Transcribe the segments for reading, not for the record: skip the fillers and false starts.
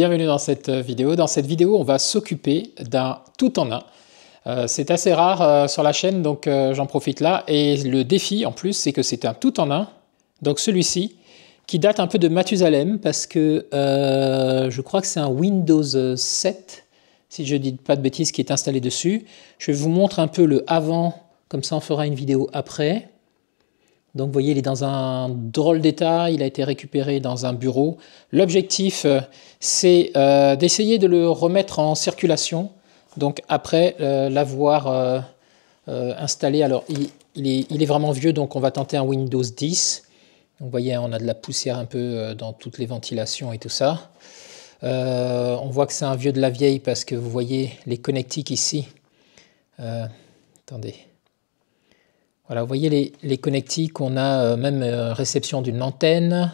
bienvenue dans cette vidéo. Dans cette vidéo, on va s'occuper d'un tout en un. C'est assez rare sur la chaîne, donc j'en profite là. Et le défi, en plus, c'est que c'est un tout en un. Donc celui-ci, qui date un peu de Mathusalem, parce que je crois que c'est un Windows 7, si je ne dis pas de bêtises, qui est installé dessus. Je vous montre un peu le avant, comme ça on fera une vidéo après. Donc vous voyez, il est dans un drôle d'état, il a été récupéré dans un bureau. L'objectif, c'est d'essayer de le remettre en circulation. Donc après l'avoir installé, alors il est vraiment vieux, donc on va tenter un Windows 10. Donc vous voyez, on a de la poussière un peu dans toutes les ventilations et tout ça. On voit que c'est un vieux de la vieille parce que vous voyez les connectiques ici. Attendez. Voilà, vous voyez les connectiques, on a même réception d'une antenne,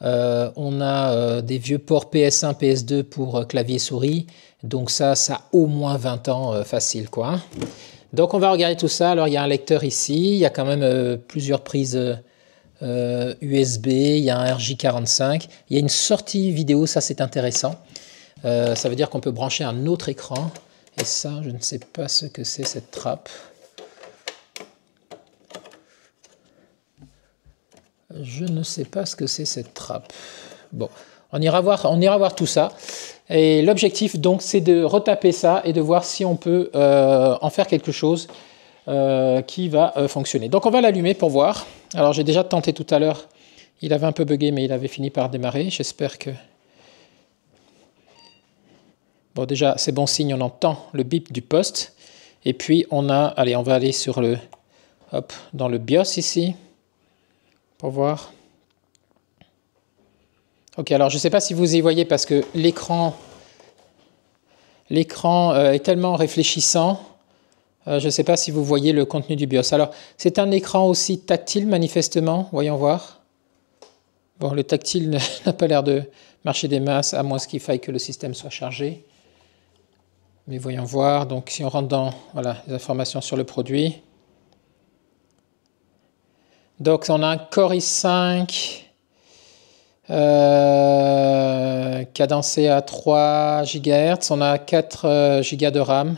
on a des vieux ports PS1, PS2 pour clavier souris, donc ça a au moins 20 ans facile, quoi. Donc on va regarder tout ça. Alors il y a un lecteur ici, il y a quand même plusieurs prises USB, il y a un RJ45, il y a une sortie vidéo, ça c'est intéressant. Ça veut dire qu'on peut brancher un autre écran, et ça je ne sais pas ce que c'est cette trappe. Je ne sais pas ce que c'est cette trappe. Bon, on ira voir tout ça. Et l'objectif, donc, c'est de retaper ça et de voir si on peut en faire quelque chose qui va fonctionner. Donc, on va l'allumer pour voir. Alors, j'ai déjà tenté tout à l'heure. Il avait un peu bugué, mais il avait fini par démarrer. J'espère que... Bon, déjà, c'est bon signe, on entend le bip du poste. Et puis, on va aller sur le... Hop, dans le BIOS ici. Pour voir. Ok, alors je ne sais pas si vous y voyez parce que l'écran est tellement réfléchissant. Je ne sais pas si vous voyez le contenu du BIOS. Alors, c'est un écran aussi tactile, manifestement. Voyons voir. Bon, le tactile n'a pas l'air de marcher des masses, à moins qu'il faille que le système soit chargé. Mais voyons voir. Donc, si on rentre dans les informations sur le produit. Donc, on a un Core i5 cadencé à 3 GHz. On a 4 Go de RAM.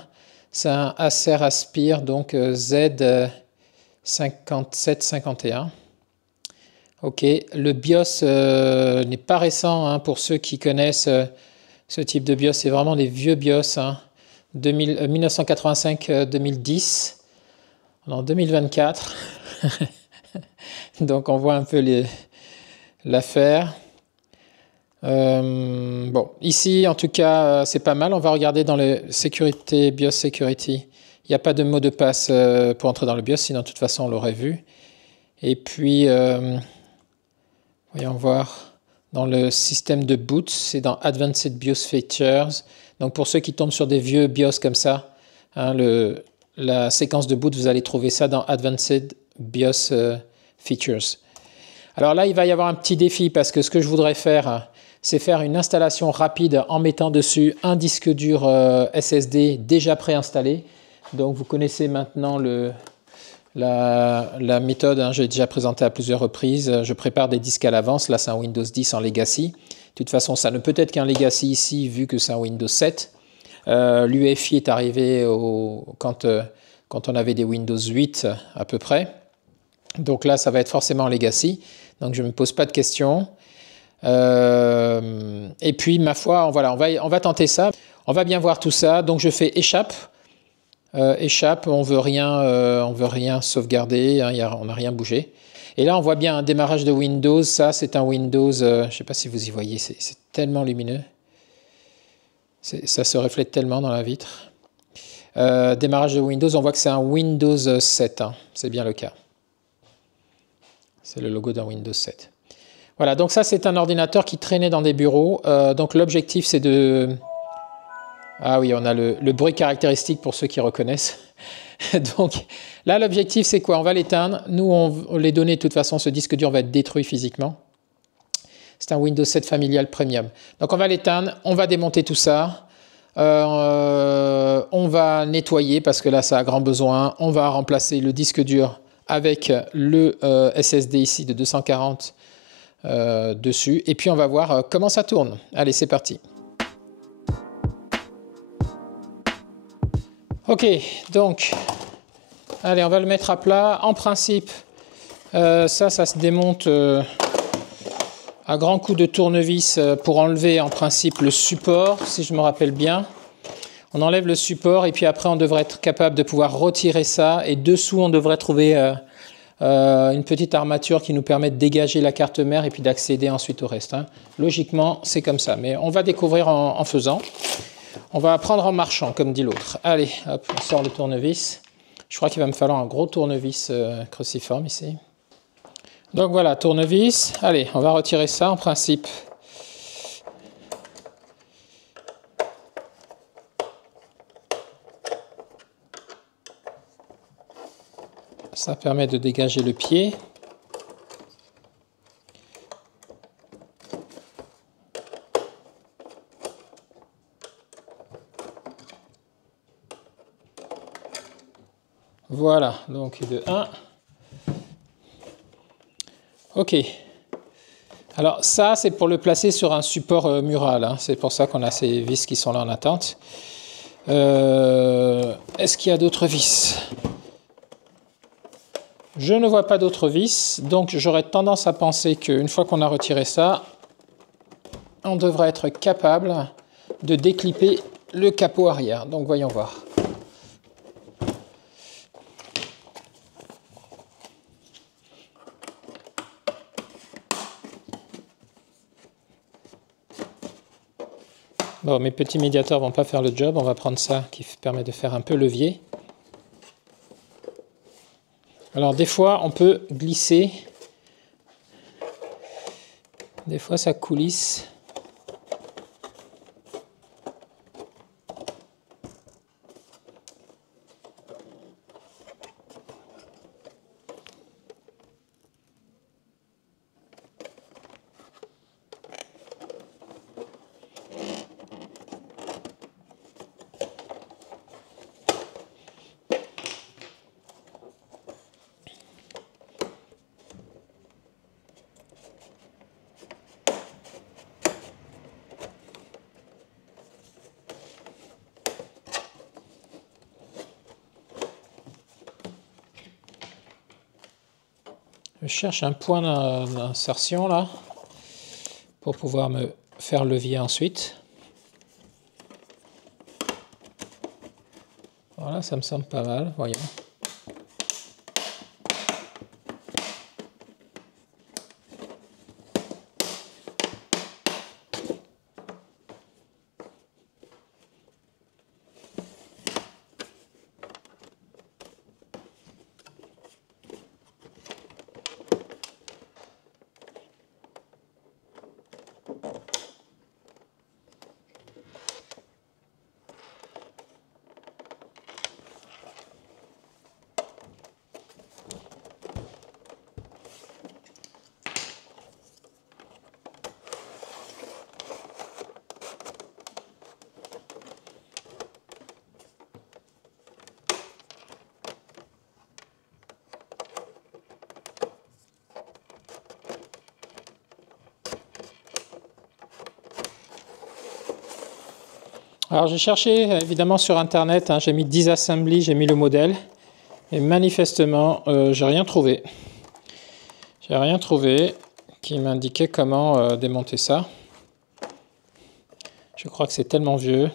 C'est un Acer Aspire, donc Z5751. Ok, le BIOS n'est pas récent, hein, pour ceux qui connaissent ce type de BIOS. C'est vraiment des vieux BIOS, hein, 1985-2010. On est en 2024. Donc on voit un peu l'affaire. Bon, ici en tout cas c'est pas mal. On va regarder dans le sécurité, BIOS Security. Il n'y a pas de mot de passe pour entrer dans le BIOS, sinon de toute façon on l'aurait vu. Et puis voyons voir dans le système de boot, c'est dans Advanced BIOS Features. Donc pour ceux qui tombent sur des vieux BIOS comme ça, hein, la séquence de boot, vous allez trouver ça dans Advanced BIOS Features. Alors là, il va y avoir un petit défi parce que ce que je voudrais faire, c'est faire une installation rapide en mettant dessus un disque dur SSD déjà préinstallé. Donc vous connaissez maintenant la méthode, hein, j'ai déjà présenté à plusieurs reprises. Je prépare des disques à l'avance. Là, c'est un Windows 10 en Legacy. De toute façon, ça ne peut être qu'un Legacy ici, vu que c'est un Windows 7. L'UEFI est arrivé quand on avait des Windows 8 à peu près. Donc là, ça va être forcément Legacy. Donc je ne me pose pas de questions. Et puis, ma foi, on va tenter ça. On va bien voir tout ça. Donc je fais échappe. Échappe, on veut rien sauvegarder. Hein, on n'a rien bougé. Et là, on voit bien un démarrage de Windows. Ça, c'est un Windows. Je ne sais pas si vous y voyez. C'est tellement lumineux. Ça se reflète tellement dans la vitre. Démarrage de Windows. On voit que c'est un Windows 7. Hein, c'est bien le cas. C'est le logo d'un Windows 7. Voilà, donc ça, c'est un ordinateur qui traînait dans des bureaux. Donc l'objectif, c'est de... Ah oui, on a le bruit caractéristique pour ceux qui reconnaissent. Donc là, l'objectif, c'est quoi? On va l'éteindre. Nous, les données, de toute façon, ce disque dur va être détruit physiquement. C'est un Windows 7 familial premium. Donc on va l'éteindre, on va démonter tout ça. On va nettoyer parce que là, ça a grand besoin. On va remplacer le disque dur avec le SSD ici de 240 dessus. Et puis, on va voir comment ça tourne. Allez, c'est parti. Ok, donc, allez, on va le mettre à plat. En principe, ça se démonte à grands coups de tournevis pour enlever en principe le support, si je me rappelle bien. On enlève le support et puis après on devrait être capable de pouvoir retirer ça. Et dessous, on devrait trouver une petite armature qui nous permet de dégager la carte mère et puis d'accéder ensuite au reste. Hein. Logiquement, c'est comme ça. Mais on va découvrir en faisant. On va apprendre en marchant, comme dit l'autre. Allez, hop, on sort le tournevis. Je crois qu'il va me falloir un gros tournevis cruciforme ici. Donc voilà, tournevis. Allez, on va retirer ça en principe. Ça permet de dégager le pied. Voilà, donc de 1. Ok. Alors ça, c'est pour le placer sur un support mural. Hein. C'est pour ça qu'on a ces vis qui sont là en attente. Est-ce qu'il y a d'autres vis? Je ne vois pas d'autres vis, donc j'aurais tendance à penser qu'une fois qu'on a retiré ça, on devrait être capable de déclipper le capot arrière. Donc voyons voir. Bon, mes petits médiateurs ne vont pas faire le job. On va prendre ça qui permet de faire un peu levier. Alors des fois, on peut glisser. Des fois, ça coulisse. Je cherche un point d'insertion là pour pouvoir me faire levier ensuite. Voilà, ça me semble pas mal, voyons. Alors j'ai cherché évidemment sur internet, hein, j'ai mis Disassembly, j'ai mis le modèle, et manifestement j'ai rien trouvé. J'ai rien trouvé qui m'indiquait comment démonter ça. Je crois que c'est tellement vieux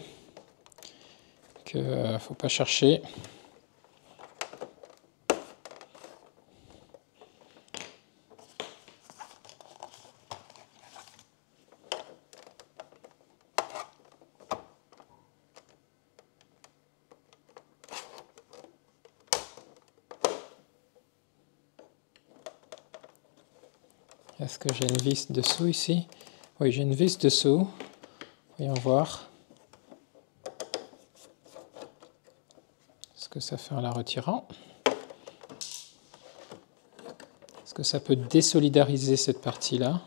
qu'il ne faut pas chercher. Est-ce que j'ai une vis dessous ici? Oui, j'ai une vis dessous. Voyons voir ce que ça fait en la retirant. Est-ce que ça peut désolidariser cette partie-là?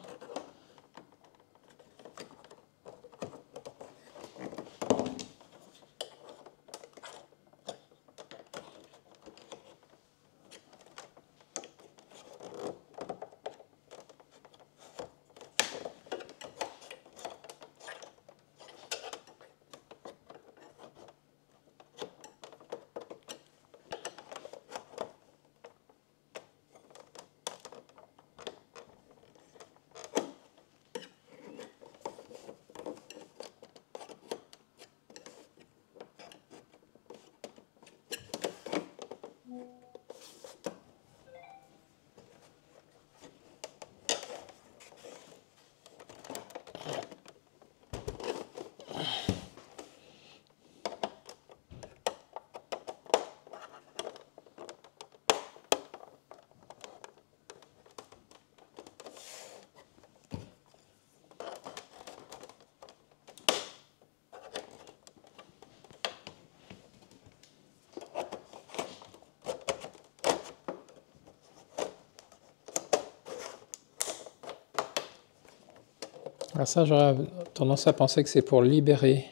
Alors ça, j'aurais tendance à penser que c'est pour libérer.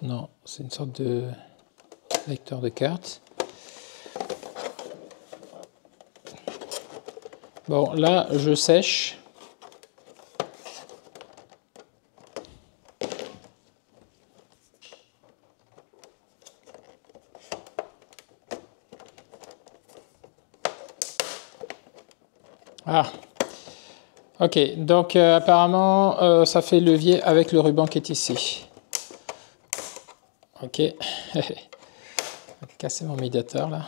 Non, c'est une sorte de lecteur de cartes. Bon, là, je sèche. Ah, ok, donc apparemment ça fait levier avec le ruban qui est ici. Ok, casser mon médiateur là.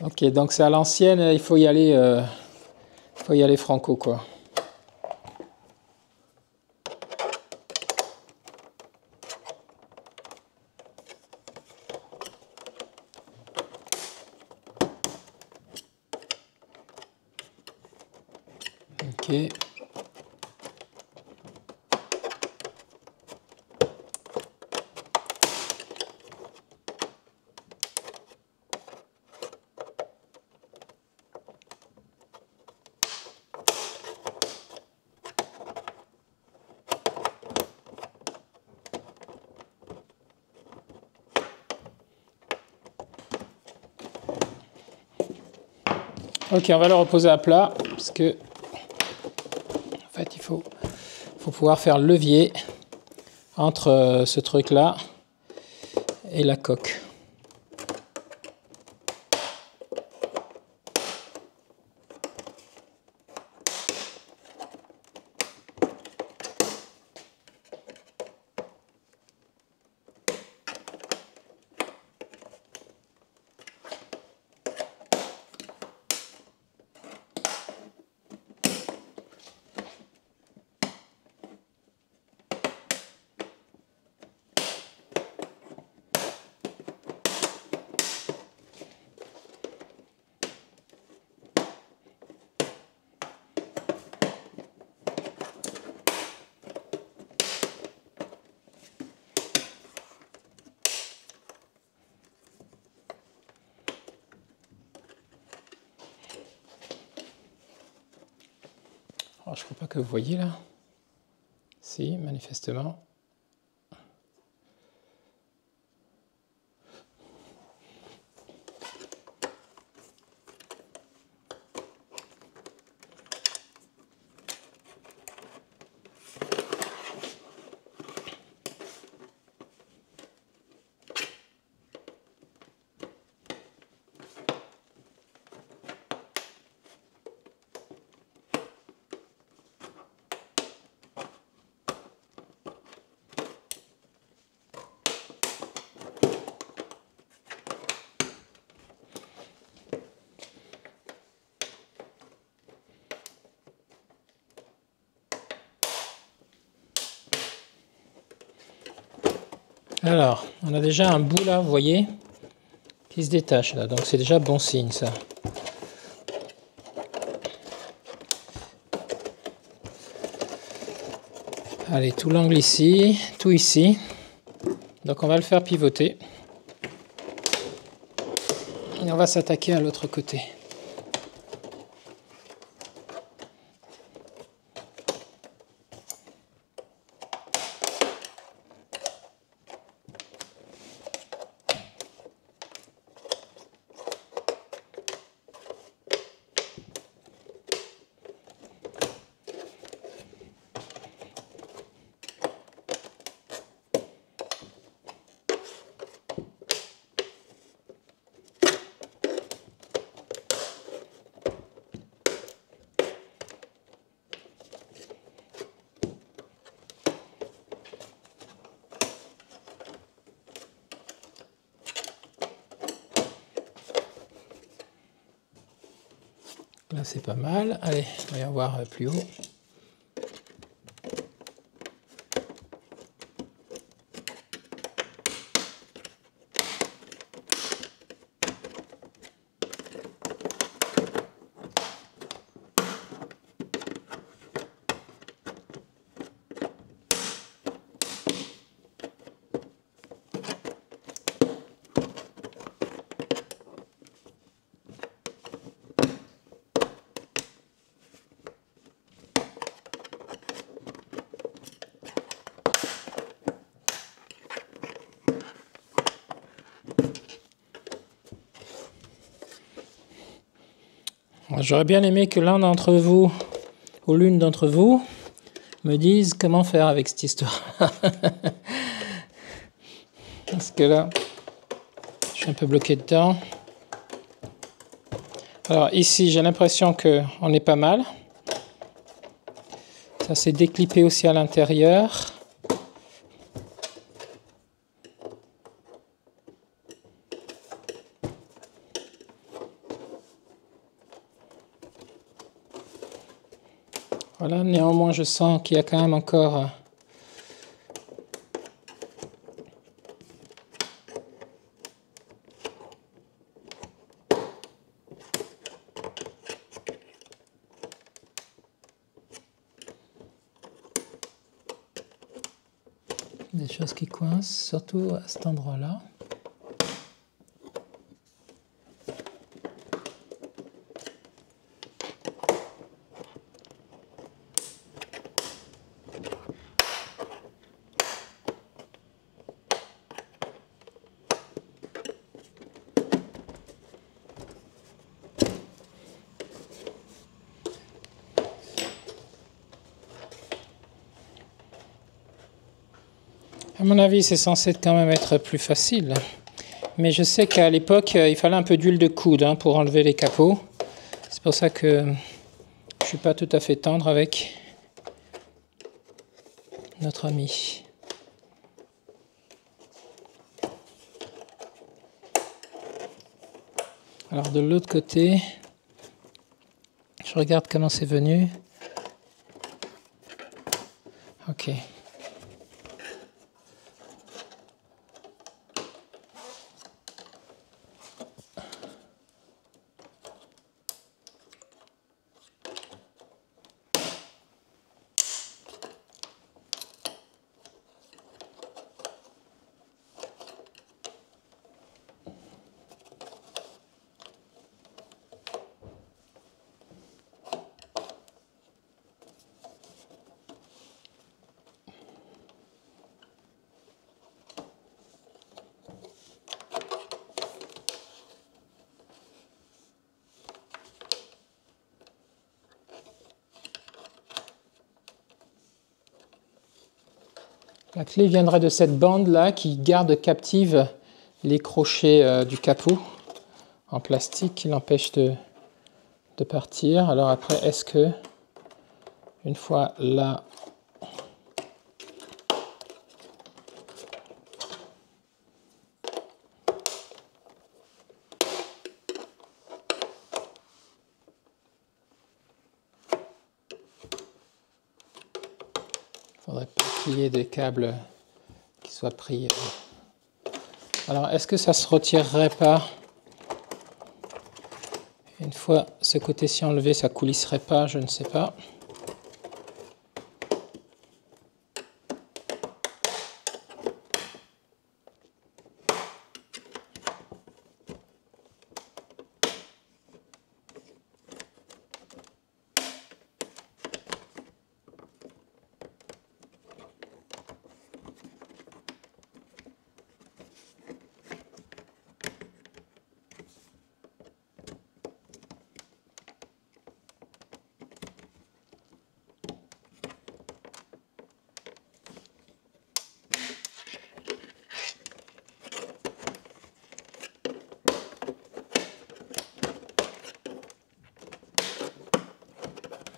Ok, donc c'est à l'ancienne, il faut y aller franco quoi. Ok. Ok, on va le reposer à plat parce que en fait il faut pouvoir faire levier entre ce truc là et la coque. Alors, je ne crois pas que vous voyez là. Si, manifestement. Alors, on a déjà un bout là, vous voyez, qui se détache là, donc c'est déjà bon signe ça. Allez, tout l'angle ici, tout ici. Donc on va le faire pivoter. Et on va s'attaquer à l'autre côté. Là c'est pas mal. Allez, on va y en voir plus haut. J'aurais bien aimé que l'un d'entre vous, ou l'une d'entre vous, me dise comment faire avec cette histoire. Parce que là, je suis un peu bloqué dedans. Alors ici, j'ai l'impression qu'on est pas mal. Ça s'est déclippé aussi à l'intérieur. Voilà, néanmoins, je sens qu'il y a quand même encore des choses qui coincent, surtout à cet endroit-là. À mon avis, c'est censé quand même être plus facile. Mais je sais qu'à l'époque, il fallait un peu d'huile de coude pour enlever les capots. C'est pour ça que je ne suis pas tout à fait tendre avec notre ami. Alors de l'autre côté, je regarde comment c'est venu. Ok. La clé viendrait de cette bande-là qui garde captive les crochets du capot en plastique qui l'empêche de partir. Alors après, est-ce que, une fois là, il faudrait pas qu'il y ait des câbles qui soient pris. Alors, est-ce que ça se retirerait pas? Une fois ce côté-ci enlevé, ça coulisserait pas, je ne sais pas.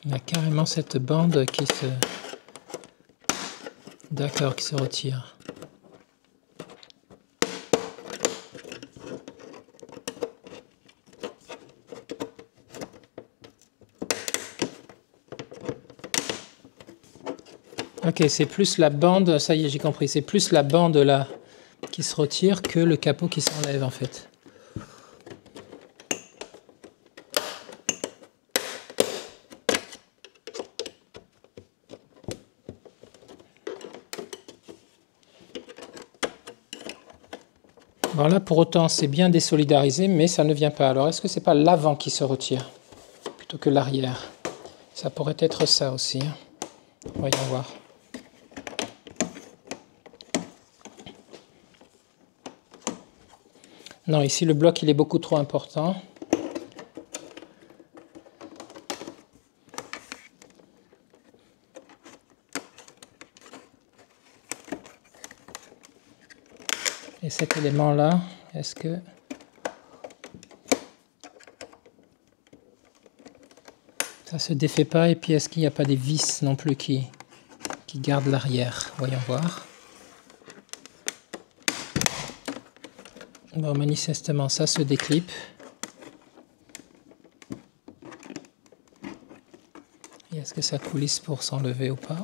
Il y a carrément cette bande qui se... D'accord, qui se retire. Ok, c'est plus la bande, ça y est, j'ai compris, c'est plus la bande là qui se retire que le capot qui s'enlève en fait. Voilà, pour autant, c'est bien désolidarisé, mais ça ne vient pas. Alors, est-ce que c'est pas l'avant qui se retire plutôt que l'arrière? Ça pourrait être ça aussi. Voyons voir. Non, ici, le bloc, il est beaucoup trop important. Et cet élément-là, est-ce que... ça se défait pas, et puis est-ce qu'il n'y a pas des vis non plus qui gardent l'arrière? Voyons voir. Bon, manifestement, ça se déclipe. Et est-ce que ça coulisse pour s'enlever ou pas?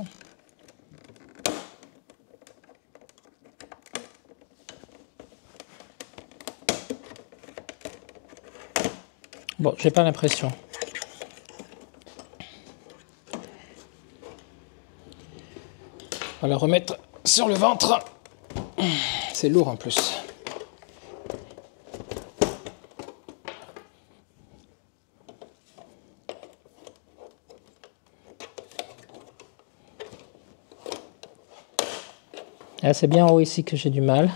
Bon, j'ai pas l'impression. On va la remettre sur le ventre. C'est lourd en plus. Ah, c'est bien en haut ici que j'ai du mal.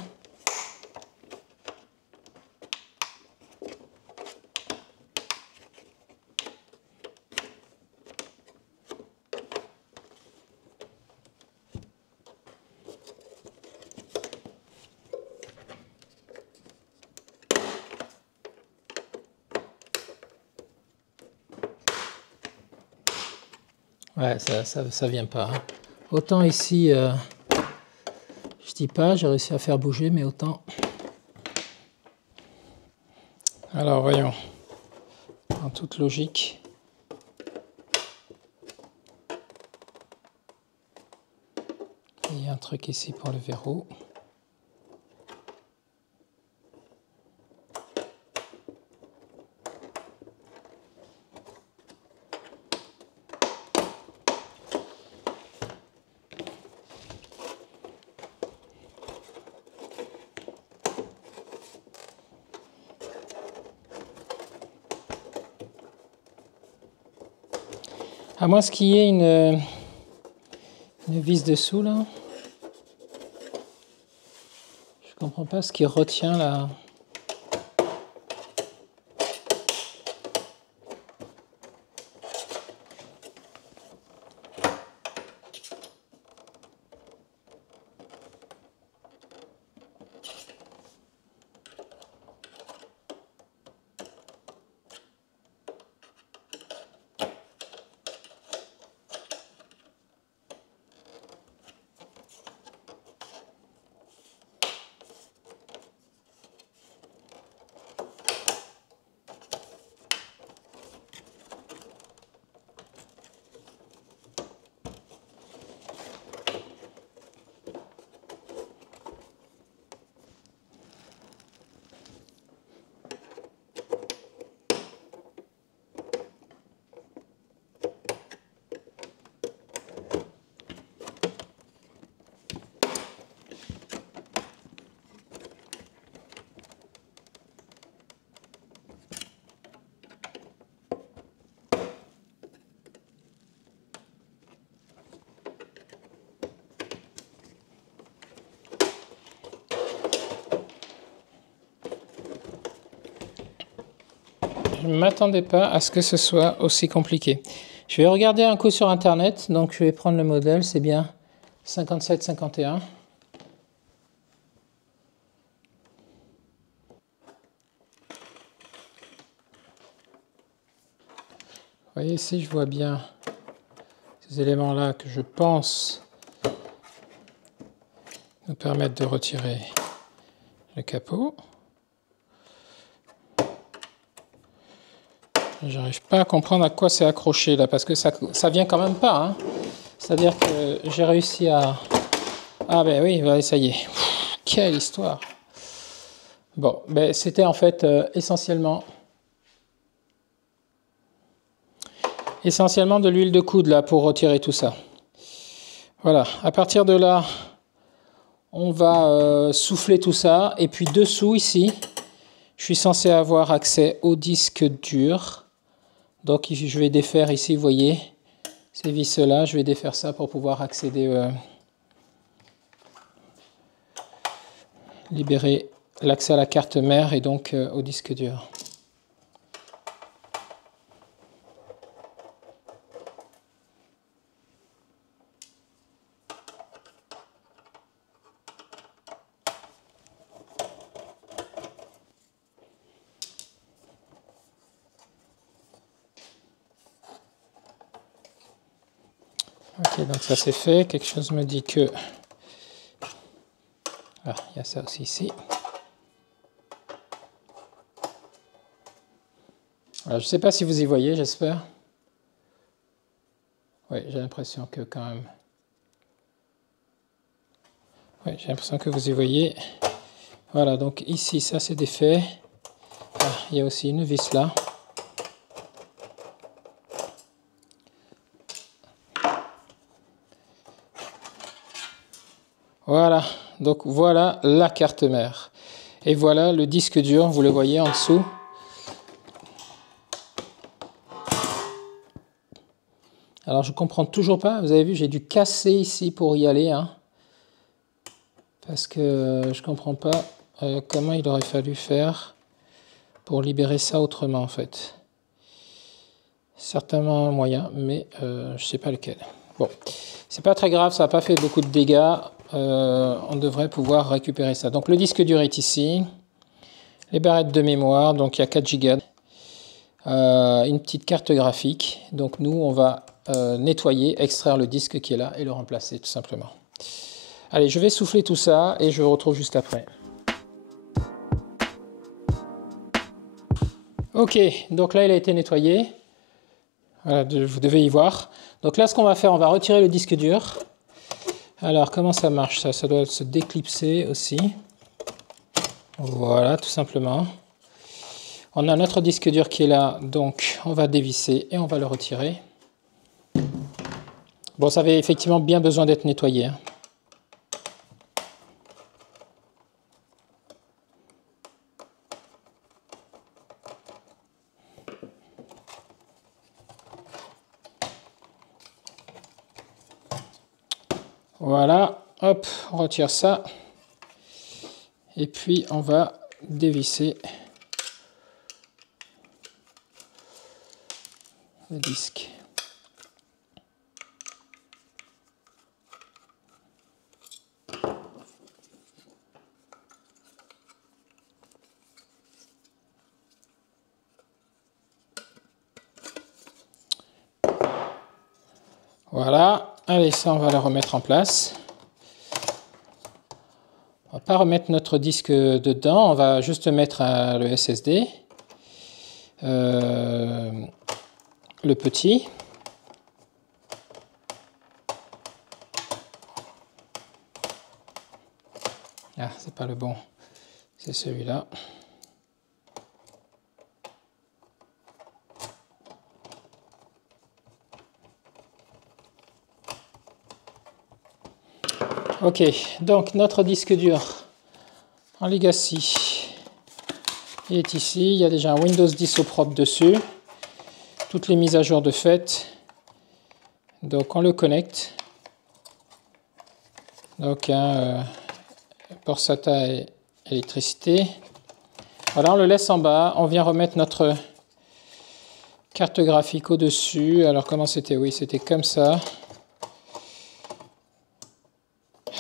Ouais, ça vient pas. Hein. Autant ici, je dis pas, j'ai réussi à faire bouger, mais autant. Alors voyons, en toute logique. Il y a un truc ici pour le verrou. À moins qu'il y ait une vis dessous là. Je comprends pas ce qui retient là. Je ne m'attendais pas à ce que ce soit aussi compliqué. Je vais regarder un coup sur internet, donc je vais prendre le modèle, c'est bien 5751. Vous voyez ici, je vois bien ces éléments-là que je pense nous permettre de retirer le capot. J'arrive pas à comprendre à quoi c'est accroché là, parce que ça vient quand même pas. Hein. C'est-à-dire que j'ai réussi à... Ah ben oui, ça y est. Quelle histoire. Bon, ben c'était en fait essentiellement de l'huile de coude là pour retirer tout ça. Voilà, à partir de là, on va souffler tout ça. Et puis dessous ici, je suis censé avoir accès au disque dur. Donc je vais défaire ici, vous voyez, ces vis-là, je vais défaire ça pour pouvoir accéder, libérer l'accès à la carte mère et donc au disque dur. Ok, donc ça c'est fait. Quelque chose me dit que... Ah, il y a ça aussi ici. Alors, je ne sais pas si vous y voyez, j'espère. Oui, j'ai l'impression que quand même... Oui, j'ai l'impression que vous y voyez. Voilà, donc ici, ça c'est défait. Ah, il y a aussi une vis là. Voilà, donc voilà la carte mère. Et voilà le disque dur, vous le voyez en dessous. Alors je comprends toujours pas, vous avez vu, j'ai dû casser ici pour y aller. Hein, parce que je comprends pas comment il aurait fallu faire pour libérer ça autrement en fait. Certainement un moyen, mais je sais pas lequel. Bon, c'est pas très grave, ça n'a pas fait beaucoup de dégâts. On devrait pouvoir récupérer ça. Donc le disque dur est ici. Les barrettes de mémoire, donc il y a 4 Go. Une petite carte graphique. Donc nous, on va nettoyer, extraire le disque qui est là et le remplacer tout simplement. Allez, je vais souffler tout ça et je vous retrouve juste après. Ok, donc là il a été nettoyé. Voilà, vous devez y voir. Donc là, ce qu'on va faire, on va retirer le disque dur. Alors, comment ça marche ça? Ça doit se déclipser aussi. Voilà, tout simplement. On a notre disque dur qui est là, donc on va dévisser et on va le retirer. Bon, ça avait effectivement bien besoin d'être nettoyé. Hein. Voilà, hop, on retire ça. Et puis on va dévisser le disque. Voilà, allez, ça on va le remettre en place. On va pas remettre notre disque dedans, on va juste mettre le SSD, le petit. Ah, c'est pas le bon, c'est celui-là. Ok, donc notre disque dur en Legacy, il est ici. Il y a déjà un Windows 10 au propre dessus. Toutes les mises à jour de fait. Donc on le connecte. Donc un port SATA et électricité. Voilà, on le laisse en bas. On vient remettre notre carte graphique au-dessus. Alors comment c'était? Oui, c'était comme ça.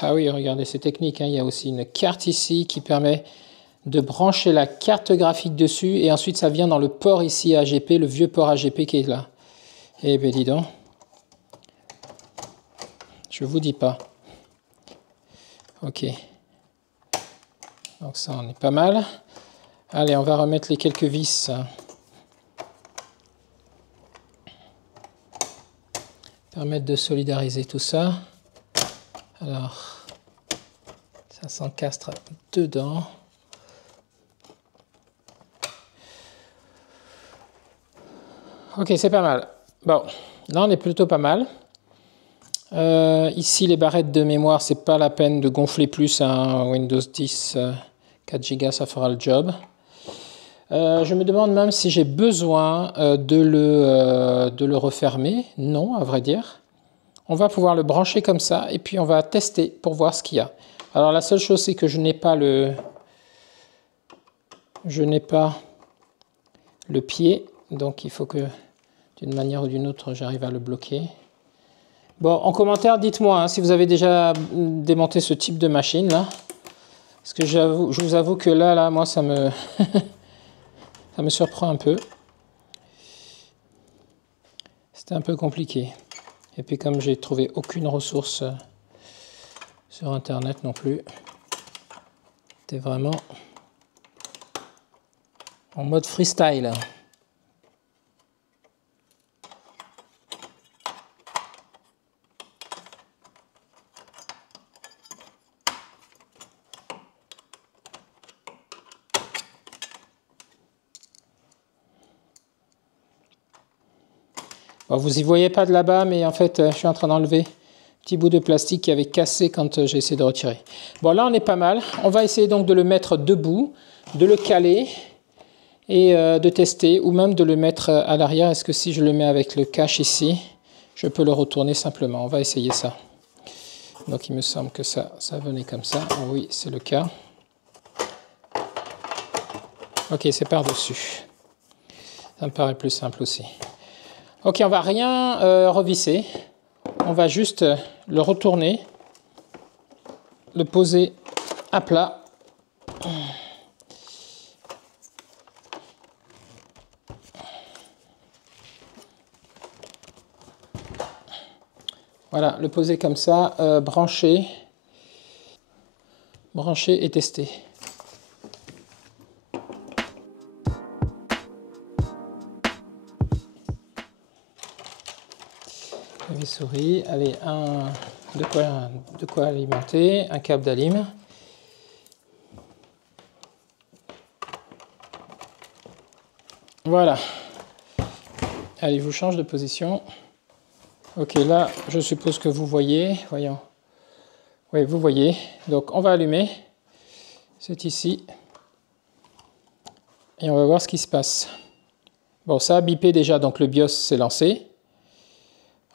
Ah oui, regardez, c'est technique. Hein. Il y a aussi une carte ici qui permet de brancher la carte graphique dessus. Et ensuite, ça vient dans le port ici AGP, le vieux port AGP qui est là. Eh bien, dis donc. Je vous dis pas. Ok. Donc ça, on est pas mal. Allez, on va remettre les quelques vis. Permettre de solidariser tout ça. Alors, ça s'encastre dedans. Ok, c'est pas mal. Bon, là on est plutôt pas mal. Ici, les barrettes de mémoire, c'est pas la peine de gonfler plus. Hein. Windows 10, 4 Go, ça fera le job. Je me demande même si j'ai besoin de le refermer. Non, à vrai dire. On va pouvoir le brancher comme ça et puis on va tester pour voir ce qu'il y a. Alors la seule chose, c'est que je n'ai pas le pied. Donc il faut que d'une manière ou d'une autre, j'arrive à le bloquer. Bon, en commentaire, dites-moi hein, si vous avez déjà démonté ce type de machine là. Parce que je vous avoue que là, moi, ça me, ça me surprend un peu. C'était un peu compliqué. Et puis comme j'ai trouvé aucune ressource sur internet non plus, c'était vraiment en mode freestyle. Bon, vous y voyez pas de là-bas, mais en fait, je suis en train d'enlever un petit bout de plastique qui avait cassé quand j'ai essayé de retirer. Bon, là, on est pas mal. On va essayer donc de le mettre debout, de le caler et de tester, ou même de le mettre à l'arrière. Est-ce que si je le mets avec le cache ici, je peux le retourner simplement? On va essayer ça. Donc, il me semble que ça venait comme ça. Oui, c'est le cas. Ok, c'est par-dessus. Ça me paraît plus simple aussi. Ok, on va rien revisser. On va juste le retourner, le poser à plat. Voilà, le poser comme ça, brancher et tester. Souris, allez, de quoi alimenter, un câble d'alim. Voilà. Allez, je vous change de position. Ok, là, je suppose que vous voyez. Voyons. Oui, vous voyez. Donc, on va allumer. C'est ici. Et on va voir ce qui se passe. Bon, ça a bipé déjà, donc le BIOS s'est lancé.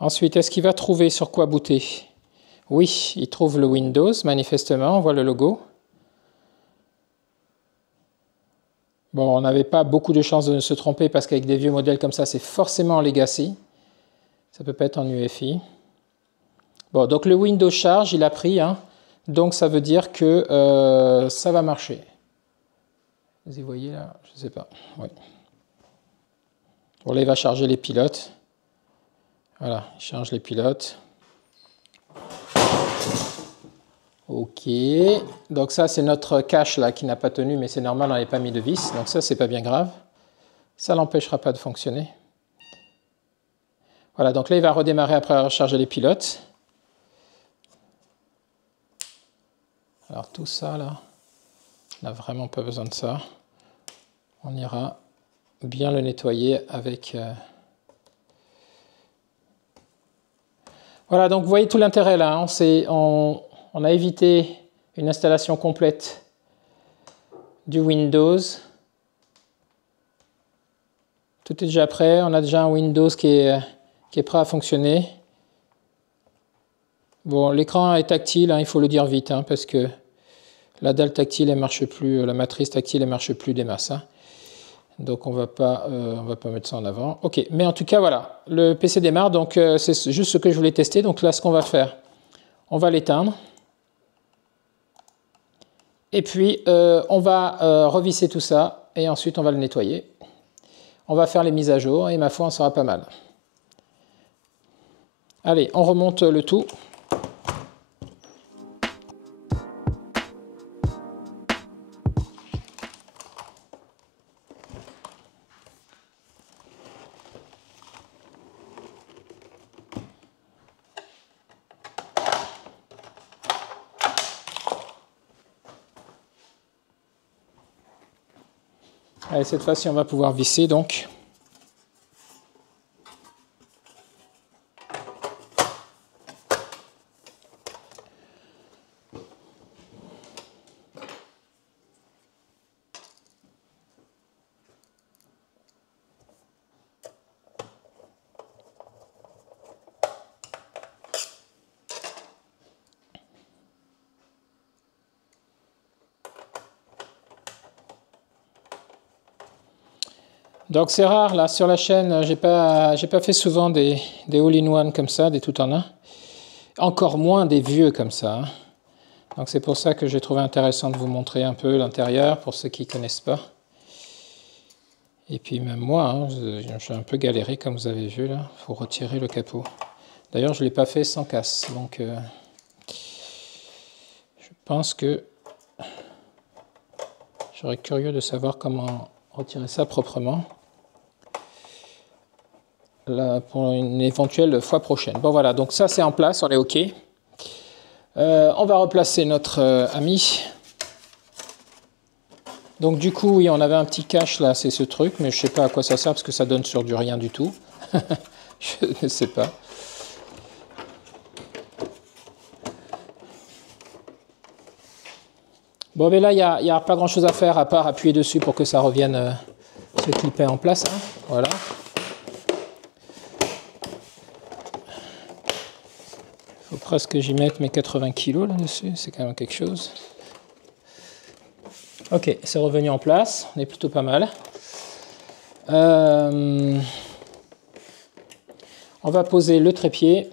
Ensuite, est-ce qu'il va trouver sur quoi booter? Oui, il trouve le Windows, manifestement. On voit le logo. Bon, on n'avait pas beaucoup de chances de se tromper parce qu'avec des vieux modèles comme ça, c'est forcément en legacy. Ça ne peut pas être en UEFI. Bon, donc le Windows charge, il a pris. Hein. Donc ça veut dire que ça va marcher. Vous y voyez là? Je ne sais pas. Oui. Bon, là, il va charger les pilotes. Voilà, il charge les pilotes. Ok. Donc ça, c'est notre cache là qui n'a pas tenu, mais c'est normal, on n'avait pas mis de vis. Donc ça, c'est pas bien grave. Ça ne l'empêchera pas de fonctionner. Voilà, donc là, il va redémarrer après avoir chargé les pilotes. Alors tout ça, là, on n'a vraiment pas besoin de ça. On ira bien le nettoyer avec... Voilà, donc vous voyez tout l'intérêt là. Hein. On a évité une installation complète du Windows. Tout est déjà prêt. On a déjà un Windows qui est prêt à fonctionner. Bon, l'écran est tactile, hein, il faut le dire vite, hein, parce que la dalle tactile, elle marche plus, la matrice tactile, elle marche plus des masses. Hein. Donc on va pas mettre ça en avant. Ok, mais en tout cas, voilà, le PC démarre, donc c'est juste ce que je voulais tester. Donc là, ce qu'on va faire, on va l'éteindre. Et puis, on va revisser tout ça, et ensuite, on va le nettoyer. On va faire les mises à jour, et ma foi, on sera pas mal. Allez, on remonte le tout. Allez, cette fois-ci, on va pouvoir visser, donc. Donc c'est rare, là, sur la chaîne, j'ai pas fait souvent des all-in-one comme ça, des tout en un. Encore moins des vieux comme ça. Hein. Donc c'est pour ça que j'ai trouvé intéressant de vous montrer un peu l'intérieur, pour ceux qui ne connaissent pas. Et puis même moi, hein, j'ai un peu galéré, comme vous avez vu, là. Il faut retirer le capot. D'ailleurs, je ne l'ai pas fait sans casse. Donc, je pense que je serais curieux de savoir comment retirer ça proprement. Là, pour une éventuelle fois prochaine. Bon, voilà. Donc, ça, c'est en place. On est OK. On va replacer notre ami. Donc, du coup, oui, on avait un petit cache là. C'est ce truc. Mais je ne sais pas à quoi ça sert parce que ça donne sur du rien du tout. Je ne sais pas. Bon, mais là, il n'y a pas grand-chose à faire à part appuyer dessus pour que ça revienne se clipper en place. Hein. Voilà. Il faut presque que j'y mette mes 80 kg là-dessus. C'est quand même quelque chose. Ok, c'est revenu en place. On est plutôt pas mal. On va poser le trépied.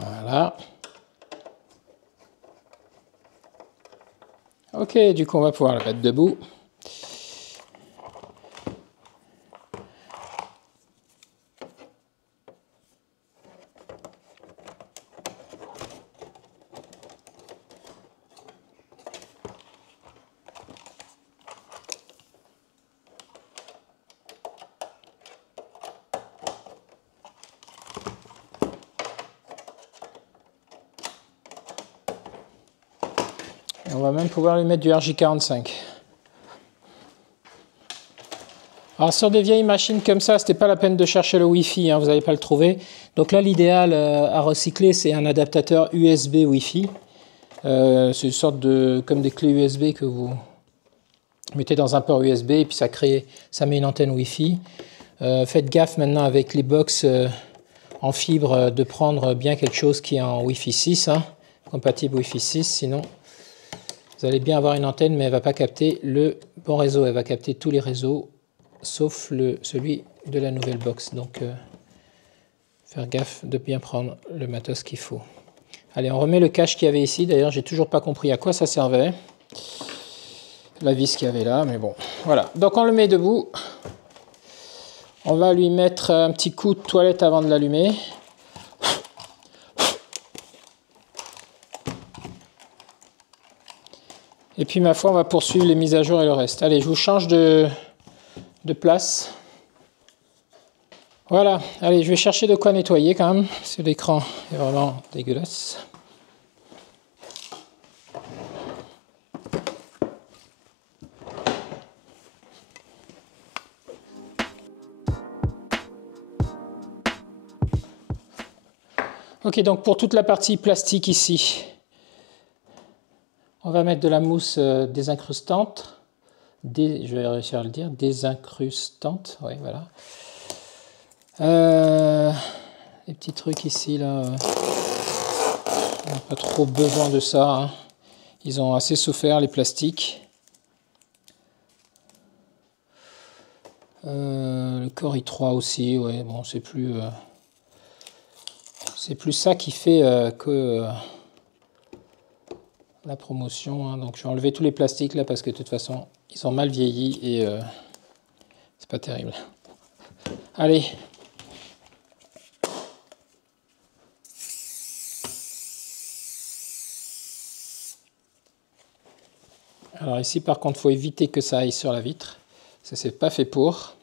Voilà. Ok, du coup, on va pouvoir le mettre debout. Et on va même pouvoir lui mettre du RJ45. Alors sur des vieilles machines comme ça, c'était pas la peine de chercher le Wi-Fi, hein, vous n'allez pas le trouver. Donc là, l'idéal à recycler, c'est un adaptateur USB Wi-Fi. C'est une sorte de comme des clés USB que vous mettez dans un port USB et puis ça met une antenne Wi-Fi. Faites gaffe maintenant avec les box en fibre de prendre bien quelque chose qui est en Wi-Fi 6, hein, compatible Wi-Fi 6, sinon vous allez bien avoir une antenne, mais elle ne va pas capter le bon réseau. Elle va capter tous les réseaux, sauf celui de la nouvelle box. Donc, faire gaffe de bien prendre le matos qu'il faut. Allez, on remet le cache qu'il y avait ici. D'ailleurs, j'ai toujours pas compris à quoi ça servait. La vis qu'il y avait là, mais bon. Voilà. Donc, on le met debout. On va lui mettre un petit coup de toilette avant de l'allumer. Et puis, ma foi, on va poursuivre les mises à jour et le reste. Allez, je vous change de place. Voilà. Allez, je vais chercher de quoi nettoyer quand même, parce que l'écran est vraiment dégueulasse. Ok, donc pour toute la partie plastique ici, on va mettre de la mousse désincrustante. Je vais réussir à le dire, désincrustante. Oui, voilà. Les petits trucs ici, là, on n'a pas trop besoin de ça. Hein. Ils ont assez souffert, les plastiques. Le Core i3 aussi, ouais, bon, c'est plus ça qui fait que la promotion. Hein. Donc je vais enlever tous les plastiques là parce que de toute façon ils ont mal vieilli et c'est pas terrible. Allez. Alors ici par contre il faut éviter que ça aille sur la vitre. Ça c'est pas fait pour.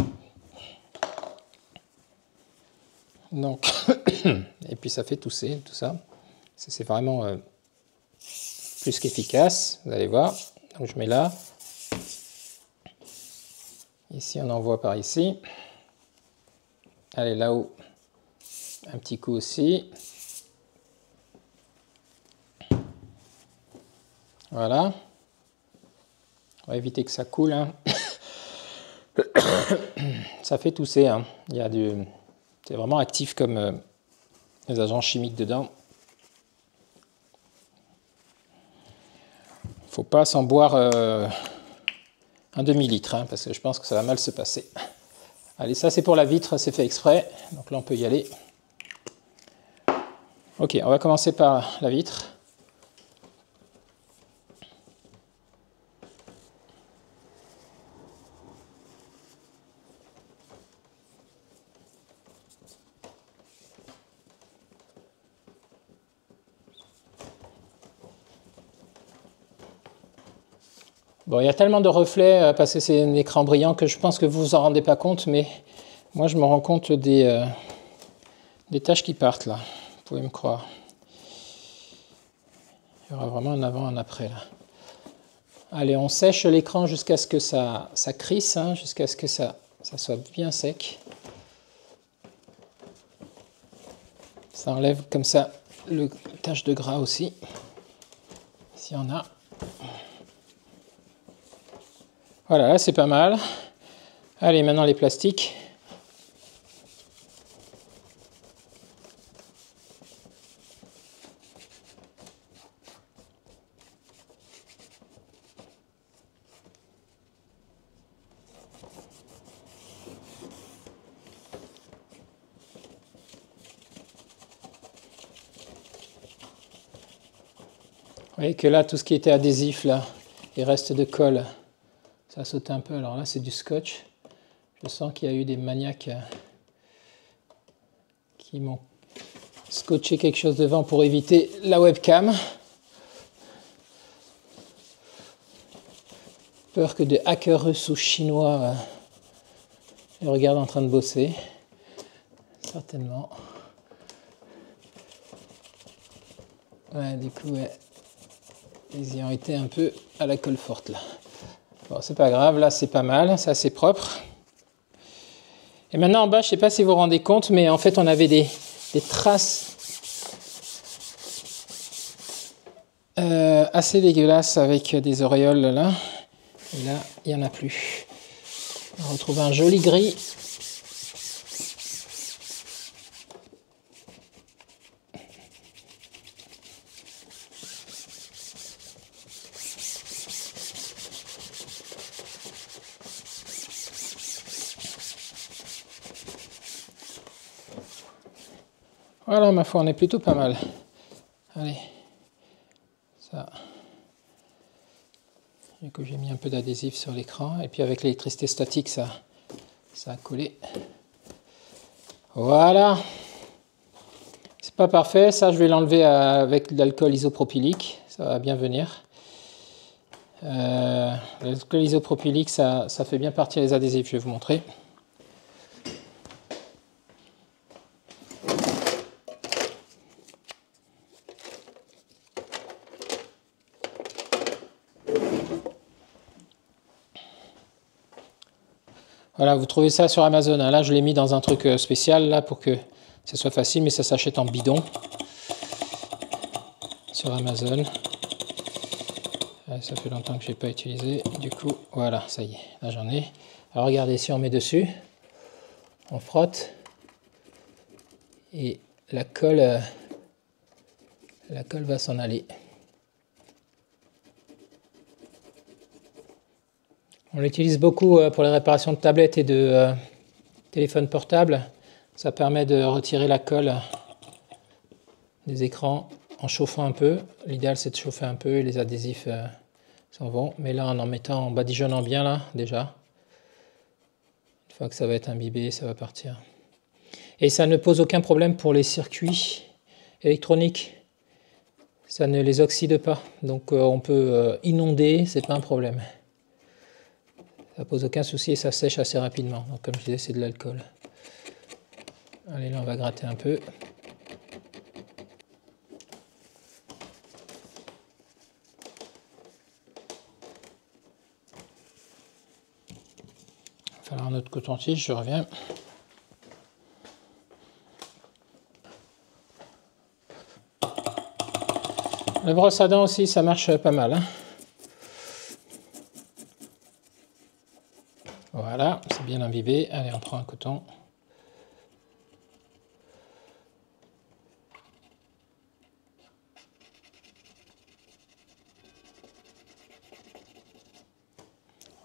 Donc et puis ça fait tousser tout ça. Ça c'est vraiment plus qu'efficace, vous allez voir. Donc je mets là. Ici on envoie par ici. Allez là-haut. Un petit coup aussi. Voilà. On va éviter que ça coule. Hein. Ça fait tousser. Hein. Il y a C'est vraiment actif comme les agents chimiques dedans. Il ne faut pas s'en boire un demi-litre, hein, parce que je pense que ça va mal se passer. Allez, ça c'est pour la vitre, c'est fait exprès. Donc là on peut y aller. Ok, on va commencer par la vitre. Bon, il y a tellement de reflets parce que c'est un écran brillant que je pense que vous vous en rendez pas compte, mais moi je me rends compte des taches qui partent là. Vous pouvez me croire. Il y aura vraiment un avant, un après là. Allez, on sèche l'écran jusqu'à ce que ça crisse, hein, jusqu'à ce que ça soit bien sec. Ça enlève comme ça le tache de gras aussi, s'il y en a. Voilà, là c'est pas mal. Allez, maintenant les plastiques. Vous voyez que là, tout ce qui était adhésif, là, les restes de colle, ça a sauté un peu. Alors là, c'est du scotch. Je sens qu'il y a eu des maniaques qui m'ont scotché quelque chose devant pour éviter la webcam. Peur que des hackers russes ou chinois les regardent en train de bosser. Certainement. Ouais, du coup, ouais. Ils y ont été un peu à la colle forte là. Bon, c'est pas grave, là c'est pas mal, c'est assez propre. Et maintenant en bas, je sais pas si vous vous rendez compte, mais en fait on avait des traces assez dégueulasses avec des auréoles là. Et là, il n'y en a plus. On retrouve un joli gris. Voilà, ma foi, on est plutôt pas mal. Allez, ça. Du coup, j'ai mis un peu d'adhésif sur l'écran. Et puis avec l'électricité statique, ça a collé. Voilà. C'est pas parfait. Ça, je vais l'enlever avec de l'alcool isopropylique. Ça va bien venir. L'alcool isopropylique, ça fait bien partir les adhésifs. Je vais vous montrer. Voilà, vous trouvez ça sur Amazon. Là, je l'ai mis dans un truc spécial là pour que ce soit facile, mais ça s'achète en bidon sur Amazon. Ça fait longtemps que je n'ai pas utilisé. Du coup, voilà, ça y est, là j'en ai. Alors regardez, si on met dessus, on frotte et la colle va s'en aller. On l'utilise beaucoup pour les réparations de tablettes et de téléphones portables. Ça permet de retirer la colle des écrans en chauffant un peu. L'idéal c'est de chauffer un peu et les adhésifs s'en vont. Mais là en mettant, en badigeonnant bien là déjà. Une fois que ça va être imbibé, ça va partir. Et ça ne pose aucun problème pour les circuits électroniques. Ça ne les oxyde pas. Donc on peut inonder, c'est pas un problème. Ça pose aucun souci et ça sèche assez rapidement. Donc comme je disais, c'est de l'alcool. Allez, là on va gratter un peu. Il va falloir un autre coton-tige, je reviens. La brosse à dents aussi, ça marche pas mal. Hein. Voilà, c'est bien imbibé. Allez, on prend un coton.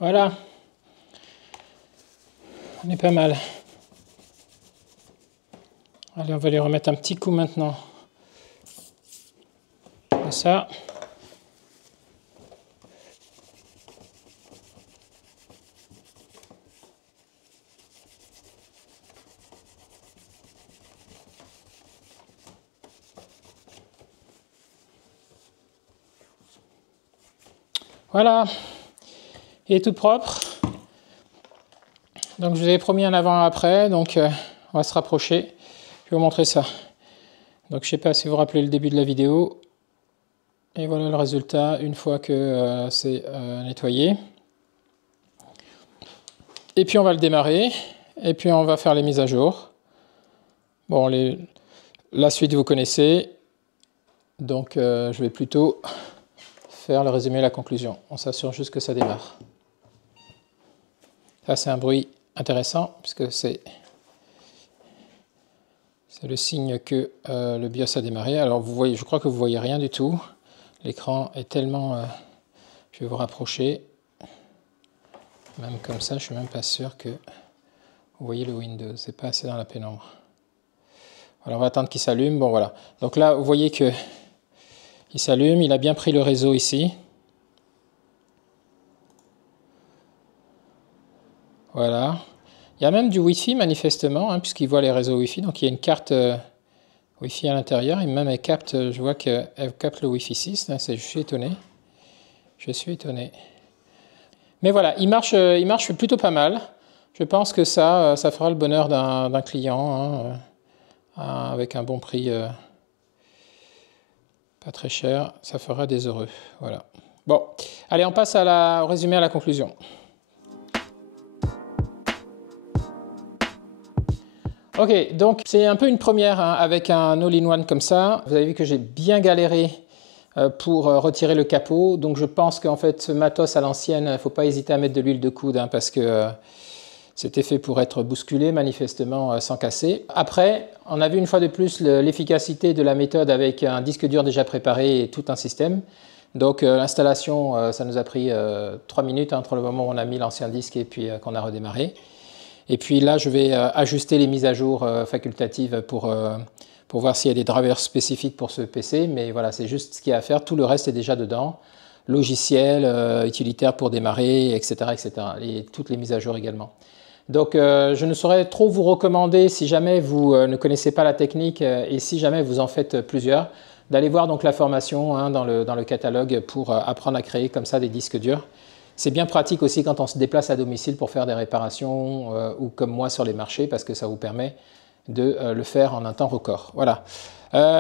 Voilà, on est pas mal. Allez, on va lui remettre un petit coup maintenant. Comme ça. Voilà, il est tout propre. Donc je vous avais promis un avant-après, donc on va se rapprocher. Je vais vous montrer ça. Donc je ne sais pas si vous vous rappelez le début de la vidéo. Et voilà le résultat une fois que c'est nettoyé. Et puis on va le démarrer. Et puis on va faire les mises à jour. Bon, la suite vous connaissez. Donc je vais plutôt faire le résumé et la conclusion. On s'assure juste que ça démarre. Ça c'est un bruit intéressant puisque c'est le signe que le BIOS a démarré. Alors vous voyez, je crois que vous ne voyez rien du tout. L'écran est tellement... je vais vous rapprocher. Même comme ça, je ne suis même pas sûr que vous voyez le Windows. C'est pas assez dans la pénombre. Voilà, on va attendre qu'il s'allume. Bon voilà. Donc là, vous voyez que il s'allume. Il a bien pris le réseau ici. Voilà. Il y a même du Wi-Fi manifestement, hein, puisqu'il voit les réseaux Wi-Fi. Donc il y a une carte Wi-Fi à l'intérieur. Et même elle capte, je vois qu'elle capte le Wi-Fi 6. Je suis étonné. Je suis étonné. Mais voilà, il marche plutôt pas mal. Je pense que ça fera le bonheur d'un client, hein, avec un bon prix, pas très cher. Ça fera des heureux. Voilà. Bon, allez, on passe au résumé, à la conclusion. Ok, donc c'est un peu une première, hein, avec un all-in-one comme ça. Vous avez vu que j'ai bien galéré pour retirer le capot. Donc je pense qu'en fait ce matos à l'ancienne, il ne faut pas hésiter à mettre de l'huile de coude, hein, parce que c'était fait pour être bousculé manifestement sans casser. Après, on a vu une fois de plus l'efficacité de la méthode avec un disque dur déjà préparé et tout un système. Donc l'installation, ça nous a pris 3 minutes, hein, entre le moment où on a mis l'ancien disque et puis qu'on a redémarré. Et puis là, je vais ajuster les mises à jour facultatives pour voir s'il y a des drivers spécifiques pour ce PC. Mais voilà, c'est juste ce qu'il y a à faire. Tout le reste est déjà dedans. Logiciel, utilitaire pour démarrer, etc. etc. Et toutes les mises à jour également. Donc je ne saurais trop vous recommander, si jamais vous ne connaissez pas la technique et si jamais vous en faites plusieurs, d'aller voir donc la formation, hein, dans le catalogue pour apprendre à créer comme ça des disques durs. C'est bien pratique aussi quand on se déplace à domicile pour faire des réparations ou comme moi sur les marchés, parce que ça vous permet de le faire en un temps record. Voilà.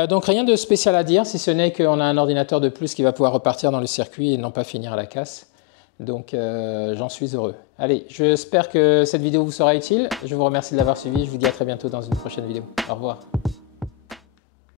Donc rien de spécial à dire, si ce n'est qu'on a un ordinateur de plus qui va pouvoir repartir dans le circuit et non pas finir à la casse. Donc j'en suis heureux. Allez, j'espère que cette vidéo vous sera utile. Je vous remercie de l'avoir suivi. Je vous dis à très bientôt dans une prochaine vidéo. Au revoir.